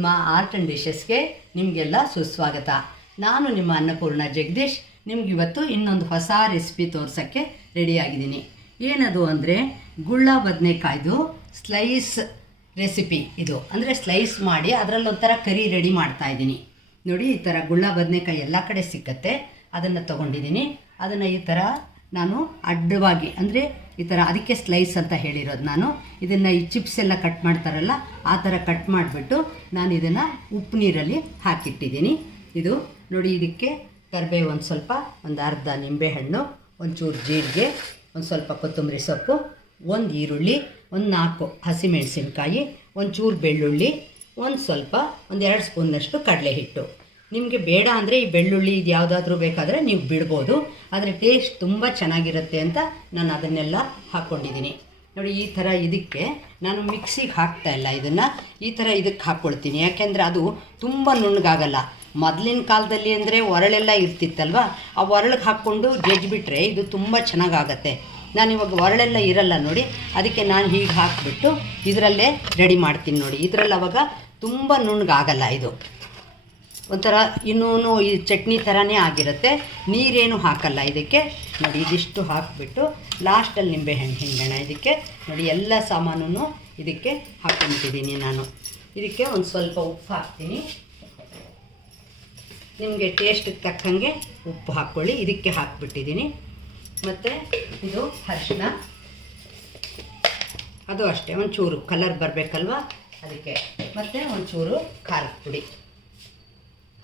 Padma art and ಡಿಶಸ್ಗೆ ನಿಮಗೆಲ್ಲ ಸುಸ್ವಾಗತ. ನಾನು ನಿಮ್ಮ ಅನ್ನಪೂರ್ಣ ಜಗದೀಶ್, ನಿಮ್ಗೆ ಇವತ್ತು ಇನ್ನೊಂದು ಹೊಸ ರೆಸಿಪಿ ತೋರ್ಸೋಕ್ಕೆ ರೆಡಿಯಾಗಿದ್ದೀನಿ ಏನದು ಅಂದರೆ ಗುಳ್ಳ ಬದನೆಕಾಯ್ದು ಸ್ಲೈಸ್ ರೆಸಿಪಿ ಇದು. ಅಂದರೆ ಸ್ಲೈಸ್ ಮಾಡಿ ಅದರಲ್ಲೊಂಥರ ಕರಿ ರೆಡಿ ಮಾಡ್ತಾ ಇದ್ದೀನಿ. ನೋಡಿ ಈ ಥರ ಗುಳ್ಳ ಬದನೆಕಾಯಿ ಎಲ್ಲ ಕಡೆ ಸಿಕ್ಕತ್ತೆ. ಅದನ್ನು ತೊಗೊಂಡಿದ್ದೀನಿ. ಅದನ್ನು ಈ ಥರ ನಾನು ಅಡ್ಡವಾಗಿ, ಅಂದರೆ ಈ ಥರ ಅದಕ್ಕೆ ಸ್ಲೈಸ್ ಅಂತ ಹೇಳಿರೋದು ನಾನು. ಇದನ್ನು ಈ ಚಿಪ್ಸ್ ಎಲ್ಲ ಕಟ್ ಮಾಡ್ತಾರಲ್ಲ, ಆ ಥರ ಕಟ್ ಮಾಡಿಬಿಟ್ಟು ನಾನು ಇದನ್ನು ಉಪ್ಪು ನೀರಲ್ಲಿ ಹಾಕಿಟ್ಟಿದ್ದೀನಿ. ಇದು ನೋಡಿ, ಇದಕ್ಕೆ ಕರಿಬೇವು ಒಂದು ಸ್ವಲ್ಪ, ಒಂದು ಅರ್ಧ ನಿಂಬೆಹಣ್ಣು, ಒಂಚೂರು ಜೀರಿಗೆ, ಒಂದು ಸ್ವಲ್ಪ ಕೊತ್ತಂಬರಿ ಸೊಪ್ಪು, ಒಂದು ಈರುಳ್ಳಿ, ಒಂದು ನಾಲ್ಕು ಹಸಿಮೆಣಸಿನ್ಕಾಯಿ, ಒಂಚೂರು ಬೆಳ್ಳುಳ್ಳಿ, ಒಂದು ಸ್ವಲ್ಪ, ಒಂದು ಎರಡು ಸ್ಪೂನ್ನಷ್ಟು ಕಡಲೆ ಹಿಟ್ಟು ನಿಮಗೆ ಬೇಡ ಅಂದರೆ ಈ ಬೆಳ್ಳುಳ್ಳಿ ಇದು ಯಾವುದಾದ್ರೂ ಬೇಕಾದರೆ ನೀವು ಬಿಡ್ಬೋದು. ಆದರೆ ಟೇಸ್ಟ್ ತುಂಬ ಚೆನ್ನಾಗಿರುತ್ತೆ ಅಂತ ನಾನು ಅದನ್ನೆಲ್ಲ ಹಾಕ್ಕೊಂಡಿದ್ದೀನಿ ನೋಡಿ, ಈ ಥರ ಇದಕ್ಕೆ ನಾನು ಮಿಕ್ಸಿಗೆ ಹಾಕ್ತಾ ಇಲ್ಲ ಇದನ್ನು. ಈ ಥರ ಇದಕ್ಕೆ ಹಾಕ್ಕೊಳ್ತೀನಿ. ಯಾಕೆಂದರೆ ಅದು ತುಂಬ ನುಣ್ಣಗಾಗಲ್ಲ. ಮೊದಲಿನ ಕಾಲದಲ್ಲಿ ಅಂದರೆ ಒರಳೆಲ್ಲ ಇರ್ತಿತ್ತಲ್ವ? ಆ ಒರಳಿಗೆ ಹಾಕ್ಕೊಂಡು ಜಜ್ಜಿಬಿಟ್ರೆ ಇದು ತುಂಬ ಚೆನ್ನಾಗಾಗತ್ತೆ. ನಾನು ಇವಾಗ ಒರಳೆಲ್ಲ ಇರಲ್ಲ ನೋಡಿ, ಅದಕ್ಕೆ ನಾನು ಹೀಗೆ ಹಾಕಿಬಿಟ್ಟು ಇದರಲ್ಲೇ ರೆಡಿ ಮಾಡ್ತೀನಿ ನೋಡಿ. ಇದರಲ್ಲಿ ಅವಾಗ ತುಂಬ ನುಣ್ಣಗಾಗಲ್ಲ ಇದು. ಒಂಥರ ಇನ್ನೂ ಈ ಚಟ್ನಿ ಥರನೇ ಆಗಿರುತ್ತೆ. ನೀರೇನು ಹಾಕಲ್ಲ ಇದಕ್ಕೆ. ನೋಡಿ, ಇದಿಷ್ಟು ಹಾಕಿಬಿಟ್ಟು ಲಾಸ್ಟಲ್ಲಿ ನಿಂಬೆಹಣ್ಣು ಹಿಂಡೋಣ ಇದಕ್ಕೆ ನೋಡಿ, ಎಲ್ಲ ಸಾಮಾನು ಇದಕ್ಕೆ ಹಾಕ್ಕೊಂತಿದ್ದೀನಿ ನಾನು. ಇದಕ್ಕೆ ಒಂದು ಸ್ವಲ್ಪ ಉಪ್ಪು ಹಾಕ್ತೀನಿ. ನಿಮಗೆ ಟೇಸ್ಟಿಗೆ ತಕ್ಕಂಗೆ ಉಪ್ಪು ಹಾಕ್ಕೊಳ್ಳಿ. ಇದಕ್ಕೆ ಹಾಕ್ಬಿಟ್ಟಿದ್ದೀನಿ. ಮತ್ತು ಇದು ಅರಿಶಿನ ಅದು ಅಷ್ಟೇ. ಒಂಚೂರು. ಕಲರ್ ಬರಬೇಕಲ್ವ? ಅದಕ್ಕೆ. ಮತ್ತು ಒಂಚೂರು ಖಾರದ ಪುಡಿ.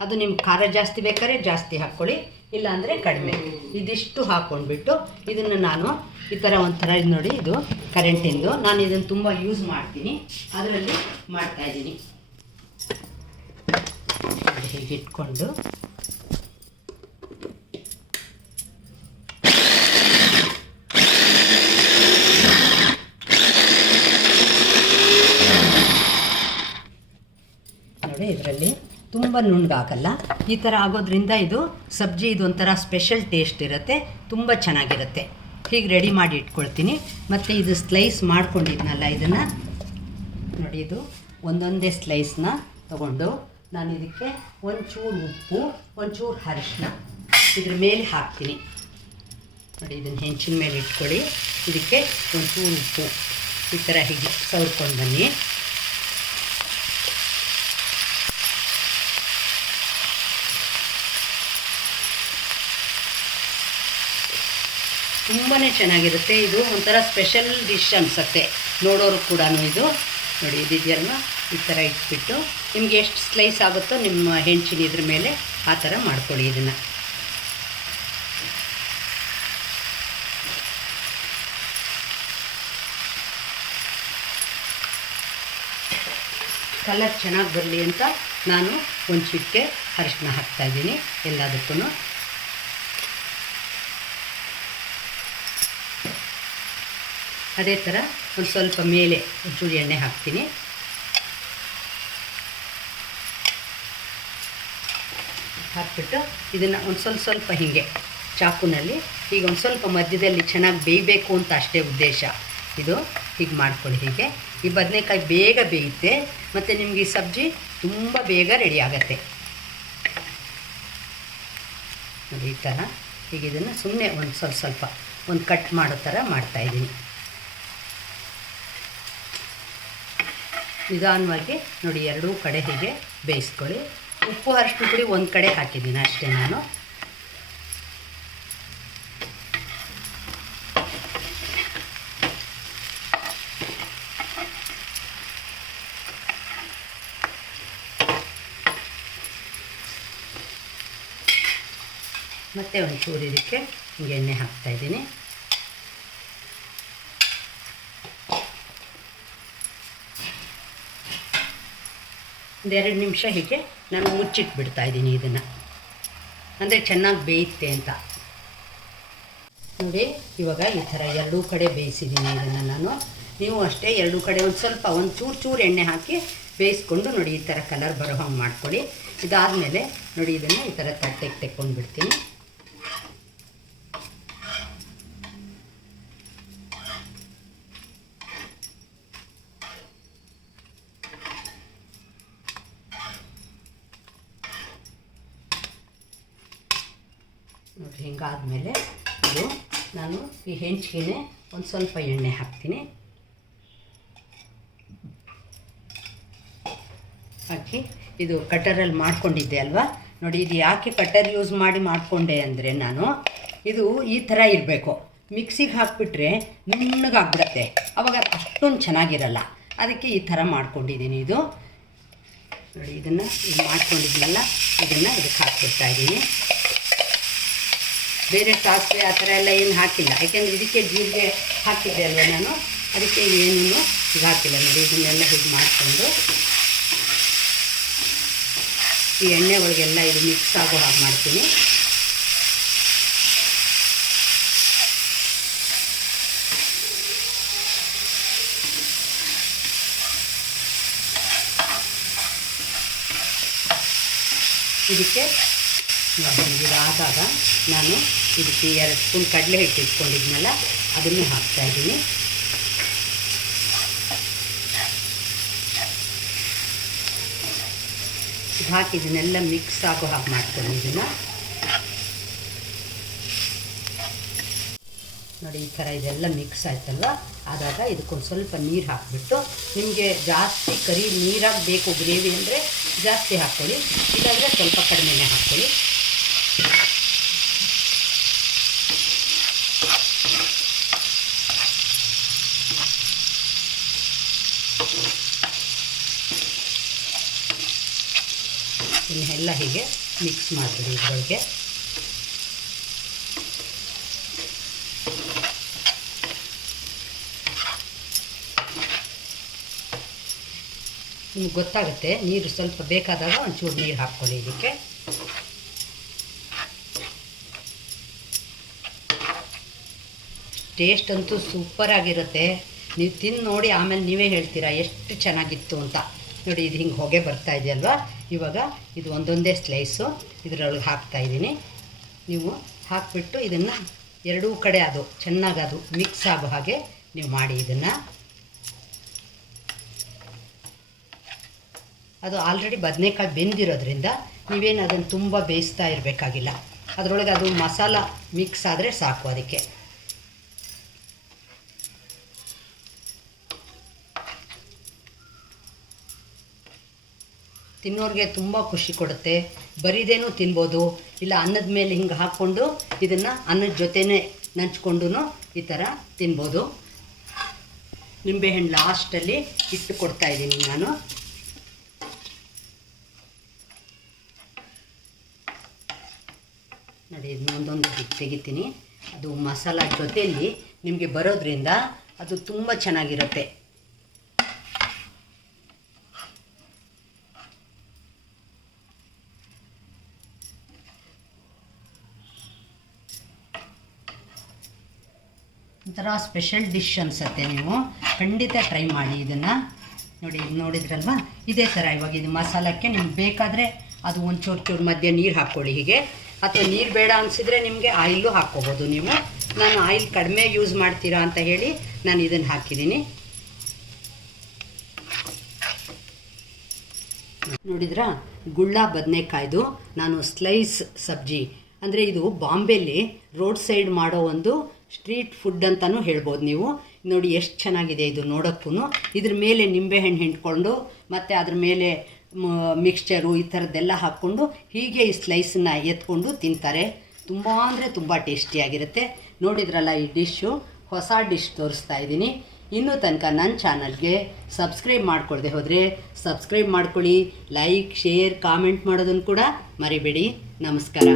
ಅದು ನಿಮ್ಮ ಖಾರ ಜಾಸ್ತಿ ಬೇಕಾದ್ರೆ ಜಾಸ್ತಿ ಹಾಕ್ಕೊಳ್ಳಿ ಇಲ್ಲಾಂದರೆ ಕಡಿಮೆ. ಇದಿಷ್ಟು ಹಾಕ್ಕೊಂಡ್ಬಿಟ್ಟು ಇದನ್ನು ನಾನು ಈ ಥರ ಒಂಥರ ಇದು ನೋಡಿ, ಇದು ಕರೆಂಟಿಂದು. ನಾನು ಇದನ್ನು ತುಂಬ ಯೂಸ್ ಮಾಡ್ತೀನಿ. ಅದರಲ್ಲಿ ಮಾಡ್ತಾಯಿದ್ದೀನಿ ಹೀಗೆ ಇಟ್ಕೊಂಡು. ನೋಡಿ ಇದರಲ್ಲಿ. ತುಂಬ ನುಣ್ಣಗಾಗಲ್ಲ? ಈ ಥರ ಆಗೋದ್ರಿಂದ ಇದು ಸಬ್ಜಿ ಇದು ಒಂಥರ ಸ್ಪೆಷಲ್ ಟೇಸ್ಟ್ ಇರುತ್ತೆ, ತುಂಬ ಚೆನ್ನಾಗಿರುತ್ತೆ. ಹೀಗೆ ರೆಡಿ ಮಾಡಿ ಇಟ್ಕೊಳ್ತೀನಿ. ಮತ್ತು ಇದು ಸ್ಲೈಸ್ ಮಾಡ್ಕೊಂಡಿದ್ನಲ್ಲ ಇದನ್ನು? ನೋಡಿ ಇದು ಒಂದೊಂದೇ ಸ್ಲೈಸ್ನ ತಗೊಂಡು ನಾನು ಇದಕ್ಕೆ ಒಂಚೂರು ಉಪ್ಪು, ಒಂಚೂರು ಅರಿಶಿನ ಇದ್ರ ಮೇಲೆ ಹಾಕ್ತೀನಿ. ನೋಡಿ ಇದನ್ನು ಹೆಂಚಿನ ಮೇಲೆ ಇಟ್ಕೊಳ್ಳಿ. ಇದಕ್ಕೆ ಒಂಚೂರು ಉಪ್ಪು ಈ ಥರ ಹೀಗೆ ಸವರ್ಕೊಂಡು ಬನ್ನಿ. ತುಂಬಾ ಚೆನ್ನಾಗಿರುತ್ತೆ. ಇದು ಒಂಥರ ಸ್ಪೆಷಲ್ ಡಿಶ್ ಅನಿಸುತ್ತೆ. ನೋಡೋರು ಕೂಡ ಇದು. ನೋಡಿ ಇದಿದೆಯಲ್ವ ಈ ಥರ ಇಟ್ಬಿಟ್ಟು ನಿಮ್ಗೆ ಎಷ್ಟು ಸ್ಲೈಸ್ ಆಗುತ್ತೋ ನಿಮ್ಮ ಹೆಂಚಿನ ಇದ್ರ ಮೇಲೆ ಆ ಥರ ಮಾಡ್ಕೊಳ್ಳಿ ಇದನ್ನು. ಕಲರ್ ಚೆನ್ನಾಗಿ ಬರಲಿ ಅಂತ ನಾನು ಒಂದು ಚಿಟ್ಟೆ ಅರಿಶಿನ ಹಾಕ್ತಾಯಿದ್ದೀನಿ ಎಲ್ಲದಕ್ಕೂ ಅದೇ ಥರ ಒಂದು ಸ್ವಲ್ಪ ಮೇಲೆ ಒಂಚೂರು ಎಣ್ಣೆ ಹಾಕ್ತೀನಿ. ಹಾಕ್ಬಿಟ್ಟು ಇದನ್ನು ಒಂದು ಸ್ವಲ್ಪ ಸ್ವಲ್ಪ ಹೀಗೆ ಚಾಕುನಲ್ಲಿ ಈಗ ಒಂದು ಸ್ವಲ್ಪ ಮಧ್ಯದಲ್ಲಿ ಚೆನ್ನಾಗಿ ಬೇಯಬೇಕು ಅಂತ ಅಷ್ಟೇ ಉದ್ದೇಶ. ಇದು ಹೀಗೆ ಮಾಡ್ಕೊಳ್ಳಿ ಹೀಗೆ. ಈ ಬದನೆಕಾಯಿ ಬೇಗ ಬೇಯುತ್ತೆ ಮತ್ತು ನಿಮಗೆ ಈ ಸಬ್ಜಿ ತುಂಬ ಬೇಗ ರೆಡಿ ಆಗುತ್ತೆ. ಈ ಥರ ಈಗ ಇದನ್ನು ಸುಮ್ಮನೆ ಒಂದು ಸ್ವಲ್ಪ ಸ್ವಲ್ಪ ಒಂದು ಕಟ್ ಮಾಡೋ ಥರ ಮಾಡ್ತಾಯಿದ್ದೀನಿ ನಿಧಾನವಾಗಿ ನೋಡಿ ಎರಡೂ ಕಡೆ ಹೀಗೆ ಬೇಯಿಸ್ಕೊಳ್ಳಿ. ಉಪ್ಪು ಅರಿಶಿನ ಪುಡಿ ಒಂದು ಕಡೆ ಹಾಕಿದ್ದೀನಿ ಅಷ್ಟೇ ನಾನು. ಮತ್ತೆ ಒಂಚೂರು ಇದಕ್ಕೆ ಎಣ್ಣೆ ಹಾಕ್ತಾಯಿದ್ದೀನಿ ಒಂದೆರಡು ನಿಮಿಷ ಹೀಗೆ ನಾನು ಮುಚ್ಚಿಟ್ಬಿಡ್ತಾ ಇದ್ದೀನಿ ಇದನ್ನು. ಅಂದರೆ ಚೆನ್ನಾಗಿ ಬೇಯುತ್ತೆ ಅಂತ. ನೋಡಿ, ಇವಾಗ ಈ ಥರ ಎರಡೂ ಕಡೆ ಬೇಯಿಸಿದ್ದೀನಿ ಇದನ್ನು ನಾನು. ನೀವು ಅಷ್ಟೇ ಎರಡೂ ಕಡೆ ಒಂದು ಸ್ವಲ್ಪ ಒಂದು ಚೂರು ಚೂರು ಎಣ್ಣೆ ಹಾಕಿ ಬೇಯಿಸ್ಕೊಂಡು ನೋಡಿ ಈ ಥರ ಕಲರ್ ಬರೋ ಹಂಗೆ ಮಾಡ್ಕೊಳ್ಳಿ. ಇದಾದಮೇಲೆ ನೋಡಿ ಇದನ್ನು ಈ ಥರ ತಟ್ಟೆಗೆ ತೆಕ್ಕೊಂಡು ಬಿಡ್ತೀನಿ ನೋಡಿ, ಹಿಂಗಾದಮೇಲೆ ಇದು ನಾನು ಈ ಹೆಂಚಿಗೆ ಒಂದು ಸ್ವಲ್ಪ ಎಣ್ಣೆ ಹಾಕ್ತೀನಿ. ಹಾಕಿ, ಇದು ಕಟರಲ್ಲಿ ಮಾಡ್ಕೊಂಡಿದ್ದೆ ಅಲ್ವಾ? ನೋಡಿ, ಇದು ಯಾಕೆ ಕಟರ್ ಯೂಸ್ ಮಾಡಿ ಮಾಡಿಕೊಂಡೆ ಅಂದರೆ ನಾನು, ಇದು ಈ ಥರ ಇರಬೇಕು. ಮಿಕ್ಸಿಗೆ ಹಾಕಿಬಿಟ್ರೆ ನುಣ್ಣಗಾಗ್ಬಿಡತ್ತೆ. ಅವಾಗ ಅಷ್ಟೊಂದು ಚೆನ್ನಾಗಿರಲ್ಲ. ಅದಕ್ಕೆ ಈ ಥರ ಮಾಡ್ಕೊಂಡಿದ್ದೀನಿ ಇದು. ನೋಡಿ, ಇದನ್ನು ಇದು ಮಾಡ್ಕೊಂಡಿದ್ದೀನಲ್ಲ, ಇದನ್ನು ಇದಕ್ಕೆ ಹಾಕ್ಬಿಡ್ತಾ ಇದ್ದೀನಿ. ಬೇರೆ ಸಾಸಿವೆ ಆ ಥರ ಎಲ್ಲ ಏನು ಹಾಕಿಲ್ಲ. ಯಾಕೆಂದರೆ ಇದಕ್ಕೆ ಜೀರಿಗೆ ಹಾಕಿದ್ದೆ ಅಲ್ವ ನಾನು. ಅದಕ್ಕೆ ಏನೇನು ಇದು ಹಾಕಿಲ್ಲ ನೋಡಿ, ಇದನ್ನೆಲ್ಲ ಹೀಗೆ ಮಾಡಿಕೊಂಡು ಈ ಎಣ್ಣೆ ಒಳಗೆಲ್ಲ ಇದು ಮಿಕ್ಸ್ ಆಗೋ ಹಾಗೆ ಮಾಡ್ತೀನಿ. ಇದಕ್ಕೆ ಇದಾದಾಗ ನಾನು ಇದಕ್ಕೆ ಎರಡು ಸ್ಪೂನ್ ಕಡಲೆ ಹಿಟ್ಟು ಇಟ್ಕೊಂಡಿದ್ನಲ್ಲ, ಅದನ್ನು ಹಾಕ್ತಾ ಇದ್ದೀನಿ. ಇದು ಹಾಕಿ ಇದನ್ನೆಲ್ಲ ಮಿಕ್ಸ್ ಆಗೋ ಹಾಗೆ ಮಾಡ್ತೀನಿ ಇದನ್ನು. ನೋಡಿ, ಈ ಥರ ಇದೆಲ್ಲ ಮಿಕ್ಸ್ ಆಯ್ತಲ್ವ ಆದಾಗ ಇದಕ್ಕೊಂದು ಸ್ವಲ್ಪ ನೀರು ಹಾಕಿಬಿಟ್ಟು, ನಿಮಗೆ ಜಾಸ್ತಿ ಕರಿ ನೀರಾಗಿ ಬೇಕು ಗ್ರೇವಿ ಅಂದರೆ ಜಾಸ್ತಿ ಹಾಕ್ಕೊಳ್ಳಿ, ಇಲ್ಲಾಂದರೆ ಸ್ವಲ್ಪ ಕಡಿಮೆನೇ ಹಾಕ್ಕೊಳ್ಳಿ. ಇದನ್ನೆಲ್ಲ ಹೀಗೆ ಮಿಕ್ಸ್ ಮಾಡಿಬಿಡಿ ಇದ್ರೊಳಗೆ. ನಿಮ್ಗೆ ಗೊತ್ತಾಗುತ್ತೆ ನೀರು ಸ್ವಲ್ಪ ಬೇಕಾದಾಗ ಒಂಚೂರು ನೀರು ಹಾಕ್ಕೊಳ್ಳಿ ಇದಕ್ಕೆ. ಟೇಸ್ಟ್ ಅಂತೂ ಸೂಪರ್ ಆಗಿರುತ್ತೆ. ನೀವು ತಿಂದು ನೋಡಿ ಆಮೇಲೆ ನೀವೇ ಹೇಳ್ತೀರಾ, ಎಷ್ಟು ಚೆನ್ನಾಗಿತ್ತು ಅಂತ. ನೋಡಿ, ಇದು ಹಿಂಗೆ ಹೊಗೆ ಬರ್ತಾ ಇದೆಯಲ್ವಾ ಇವಾಗ ಇದು ಒಂದೊಂದೇ ಸ್ಲೈಸು ಇದರೊಳಗೆ ಹಾಕ್ತಾ ಇದ್ದೀನಿ. ನೀವು ಹಾಕಿಬಿಟ್ಟು ಇದನ್ನು ಎರಡೂ ಕಡೆ ಅದು, ಚೆನ್ನಾಗಿ ಅದು ಮಿಕ್ಸ್ ಆಗೋ ಹಾಗೆ ನೀವು ಮಾಡಿ ಇದನ್ನು. ಅದು ಆಲ್ರೆಡಿ ಬದನೆಕಾಯಿ ಬೆಂದಿರೋದ್ರಿಂದ ನೀವೇನು ಅದನ್ನು ತುಂಬ ಬೇಯಿಸ್ತಾ ಇರಬೇಕಾಗಿಲ್ಲ. ಅದರೊಳಗೆ ಅದು ಮಸಾಲ ಮಿಕ್ಸ್ ಆದರೆ ಸಾಕು ಅದಕ್ಕೆ. ತಿನ್ನೋರಿಗೆ ತುಂಬ ಖುಷಿ ಕೊಡುತ್ತೆ. ಬರಿದೇನೂ ತಿನ್ಬೋದು. ಇಲ್ಲ ಅನ್ನದ ಮೇಲೆ ಹಿಂಗೆ ಹಾಕ್ಕೊಂಡು ಇದನ್ನು ಅನ್ನದ ಜೊತೆನೇ ನಂಚ್ಕೊಂಡು ಈ ಥರ ತಿನ್ಬೋದು. ನಿಂಬೆಹಣ್ಣು ಲಾಸ್ಟಲ್ಲಿ ಇಟ್ಟು ಕೊಡ್ತಾ ಇದ್ದೀನಿ ನಾನು. ನೋಡಿ ಒಂದೊಂದು ತೆಗಿತೀನಿ. ಅದು ಮಸಾಲ ಜೊತೆಯಲ್ಲಿ ನಿಮಗೆ ಬರೋದ್ರಿಂದ ಅದು ತುಂಬ ಚೆನ್ನಾಗಿರುತ್ತೆ. ಒಂಥರ ಸ್ಪೆಷಲ್ ಡಿಶ್ ಅನಿಸುತ್ತೆ ನೀವು. ಖಂಡಿತ ಟ್ರೈ ಮಾಡಿ ಇದನ್ನು. ನೋಡಿ, ಇದು ನೋಡಿದ್ರಲ್ವಾ? ಇದೇ ಥರ ಇವಾಗ ಇದು ಮಸಾಲಕ್ಕೆ ನಿಮ್ಗೆ ಬೇಕಾದರೆ ಅದು ಒಂಚೂರು ಚೂರು ಮಧ್ಯೆ ನೀರು ಹಾಕ್ಕೊಳ್ಳಿ ಹೀಗೆ. ಅಥವಾ ನೀರು ಬೇಡ ಅನಿಸಿದ್ರೆ ನಿಮಗೆ ಆಯಿಲು ಹಾಕ್ಕೋಬೋದು ನೀವು. ನಾನು ಆಯಿಲ್ ಕಡಿಮೆ ಯೂಸ್ ಮಾಡ್ತೀರಾ ಅಂತ ಹೇಳಿ ನಾನು ಇದನ್ನು ಹಾಕಿದ್ದೀನಿ. ನೋಡಿದ್ರಾ? ಗುಳ್ಳ ಬದನೆಕಾಯ್ದು. ನಾನು ಸ್ಲೈಸ್ ಸಬ್ಜಿ. ಅಂದರೆ ಇದು ಬಾಂಬೆಲಿ ರೋಡ್ ಸೈಡ್ ಮಾಡೋ ಒಂದು ಸ್ಟ್ರೀಟ್ ಫುಡ್ ಅಂತಲೂ ಹೇಳ್ಬೋದು ನೀವು. ನೋಡಿ ಎಷ್ಟು ಚೆನ್ನಾಗಿದೆ ಇದು ನೋಡೋಕ್ಕೂ ಇದ್ರ ಮೇಲೆ ನಿಂಬೆಹಣ್ಣು ಹಿಂಡ್ಕೊಂಡು, ಮತ್ತು ಅದ್ರ ಮೇಲೆ ಮಿಕ್ಸ್ಚರು ಈ ಥರದ್ದೆಲ್ಲ ಹಾಕ್ಕೊಂಡು ಹೀಗೆ ಈ ಸ್ಲೈಸನ್ನ ಎತ್ಕೊಂಡು ತಿಂತಾರೆ. ತುಂಬ ಅಂದರೆ ತುಂಬ ಟೇಸ್ಟಿಯಾಗಿರುತ್ತೆ ನೋಡಿದ್ರಲ್ಲ ಈ ಡಿಶ್ಶು ಹೊಸ ಡಿಶ್ ತೋರಿಸ್ತಾ ಇದ್ದೀನಿ. ಇನ್ನೂ ತನಕ ನನ್ನ ಚಾನಲ್ಗೆ ಸಬ್ಸ್ಕ್ರೈಬ್ ಮಾಡ್ಕೊಳ್ದೆ ಹೋದರೆ ಸಬ್ಸ್ಕ್ರೈಬ್ ಮಾಡ್ಕೊಳ್ಳಿ ಲೈಕ್ ಶೇರ್ ಕಾಮೆಂಟ್ ಮಾಡೋದನ್ನು ಕೂಡ ಮರಿಬೇಡಿ. ನಮಸ್ಕಾರ.